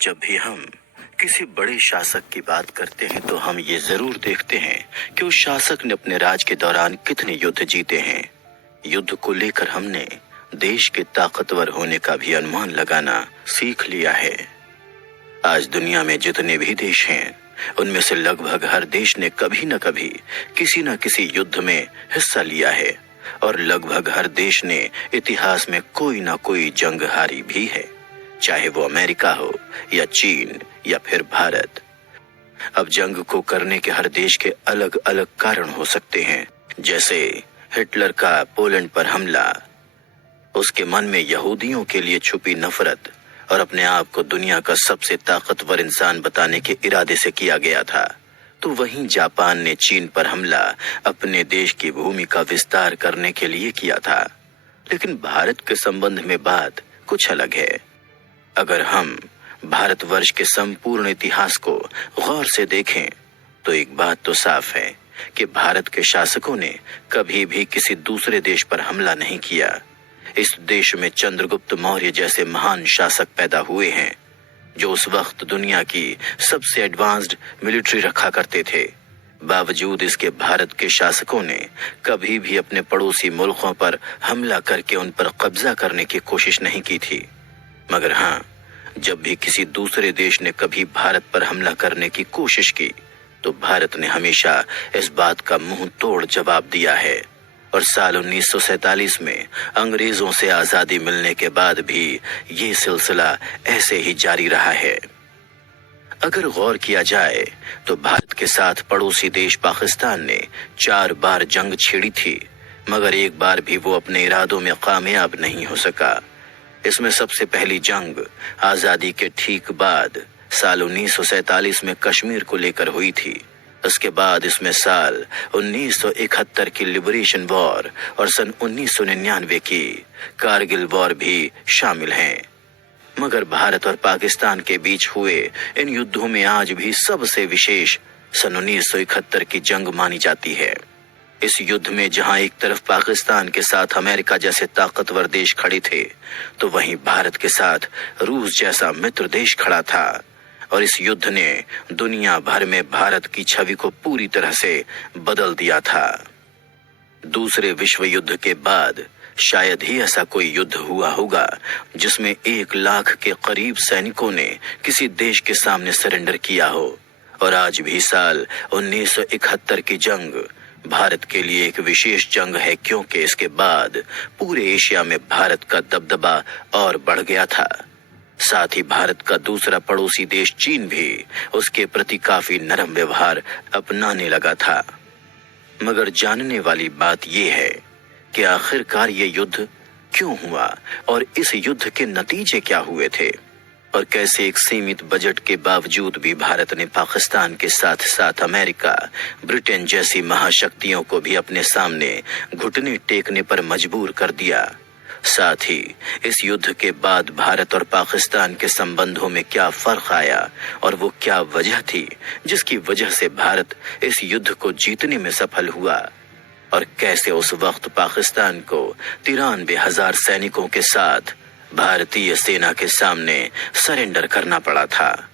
जब भी हम किसी बड़े शासक की बात करते हैं तो हम ये जरूर देखते हैं कि उस शासक ने अपने राज के दौरान कितने युद्ध जीते हैं। युद्ध को लेकर हमने देश के ताकतवर होने का भी अनुमान लगाना सीख लिया है। आज दुनिया में जितने भी देश हैं उनमें से लगभग हर देश ने कभी न कभी किसी न किसी युद्ध में हिस्सा लिया है और लगभग हर देश ने इतिहास में कोई न कोई जंग हारी भी है, चाहे वो अमेरिका हो या चीन या फिर भारत। अब जंग को करने के हर देश के अलग अलग कारण हो सकते हैं, जैसे हिटलर का पोलैंड पर हमला, उसके मन में यहूदियों के लिए छुपी नफरत और अपने आप को दुनिया का सबसे ताकतवर इंसान बताने के इरादे से किया गया था। तो वहीं जापान ने चीन पर हमला अपने देश की भूमि का विस्तार करने के लिए किया था। लेकिन भारत के संबंध में बात कुछ अलग है। अगर हम भारतवर्ष के संपूर्ण इतिहास को गौर से देखें तो एक बात तो साफ है कि भारत के शासकों ने कभी भी किसी दूसरे देश पर हमला नहीं किया। इस देश में चंद्रगुप्त मौर्य जैसे महान शासक पैदा हुए हैं जो उस वक्त दुनिया की सबसे एडवांस्ड मिलिट्री रखा करते थे। बावजूद इसके भारत के शासकों ने कभी भी अपने पड़ोसी मुल्कों पर हमला करके उन पर कब्जा करने की कोशिश नहीं की थी। मगर हाँ, जब भी किसी दूसरे देश ने कभी भारत पर हमला करने की कोशिश की तो भारत ने हमेशा इस बात का मुंह तोड़ जवाब दिया है और साल 1947 में अंग्रेजों से आजादी मिलने के बाद भी ये सिलसिला ऐसे ही जारी रहा है। अगर गौर किया जाए तो भारत के साथ पड़ोसी देश पाकिस्तान ने 4 बार जंग छेड़ी थी, मगर एक बार भी वो अपने इरादों में कामयाब नहीं हो सका। इसमें सबसे पहली जंग आजादी के ठीक बाद साल 1947 में कश्मीर को लेकर हुई थी। उसके बाद इसमें साल 1971 की लिबरेशन वॉर और सन 1999 की कारगिल वॉर भी शामिल हैं। मगर भारत और पाकिस्तान के बीच हुए इन युद्धों में आज भी सबसे विशेष सन 1971 की जंग मानी जाती है। इस युद्ध में जहां एक तरफ पाकिस्तान के साथ अमेरिका जैसे ताकतवर देश खड़े थे तो वहीं भारत के साथ रूस जैसा मित्र देश खड़ा था और इस युद्ध ने दुनिया भर में भारत की छवि को पूरी तरह से बदल दिया था। दूसरे विश्व युद्ध के बाद शायद ही ऐसा कोई युद्ध हुआ होगा जिसमें 1 लाख के करीब सैनिकों ने किसी देश के सामने सरेंडर किया हो। और आज भी साल 1971 की जंग भारत के लिए एक विशेष जंग है, क्योंकि इसके बाद पूरे एशिया में भारत का दबदबा और बढ़ गया था। साथ ही भारत का दूसरा पड़ोसी देश चीन भी उसके प्रति काफी नरम व्यवहार अपनाने लगा था। मगर जानने वाली बात यह है कि आखिरकार ये युद्ध क्यों हुआ और इस युद्ध के नतीजे क्या हुए थे और कैसे एक सीमित बजट के बावजूद भी भारत ने पाकिस्तान के साथ साथ अमेरिका, ब्रिटेन जैसी महाशक्तियों को भी अपने सामने घुटने टेकने पर मजबूर कर दिया। साथ ही इस युद्ध के बाद भारत और पाकिस्तान के संबंधों में क्या फर्क आया और वो क्या वजह थी जिसकी वजह से भारत इस युद्ध को जीतने में सफल हुआ और कैसे उस वक्त पाकिस्तान को 93,000 सैनिकों के साथ भारतीय सेना के सामने सरेंडर करना पड़ा था।